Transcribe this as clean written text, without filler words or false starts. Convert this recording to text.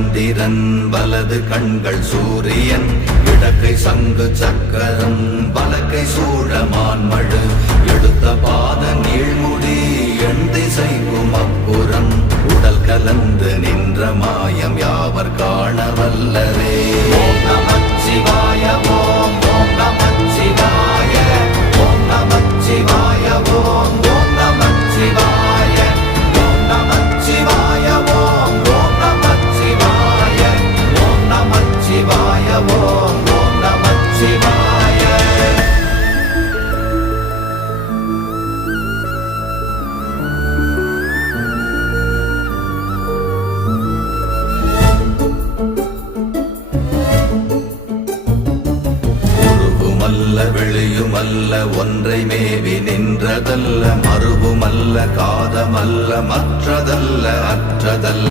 சந்திரன் வலது கண்கள் சூரியன் இடக்கை சங்கு சக்கரம் வலக்கை சூழமான்மழு எடுத்த பாத நீழ்முடி எண் திசைக்கும் அப்புறம் உடல் கலந்து நின்ற மாயம் யாவர் காண வல்லரே. ஓம் நமச்சிவாய ஓம் ஓம் நமச்சிவாய ஓம் நமச்சிவாய ஓம் ஓம் நமச்சிவாய ஓம் நமச்சிவாய ஓம் ஓம் நமச்சிவாய ஓம் நமச்சிவாய ஓம் ஓம் நமச்சிவாய. வெளியுமல்ல ஒன்றை மேவி நின்றதல்ல மறுவுமல்ல காதமல்ல மற்றதல்ல அற்றதல்ல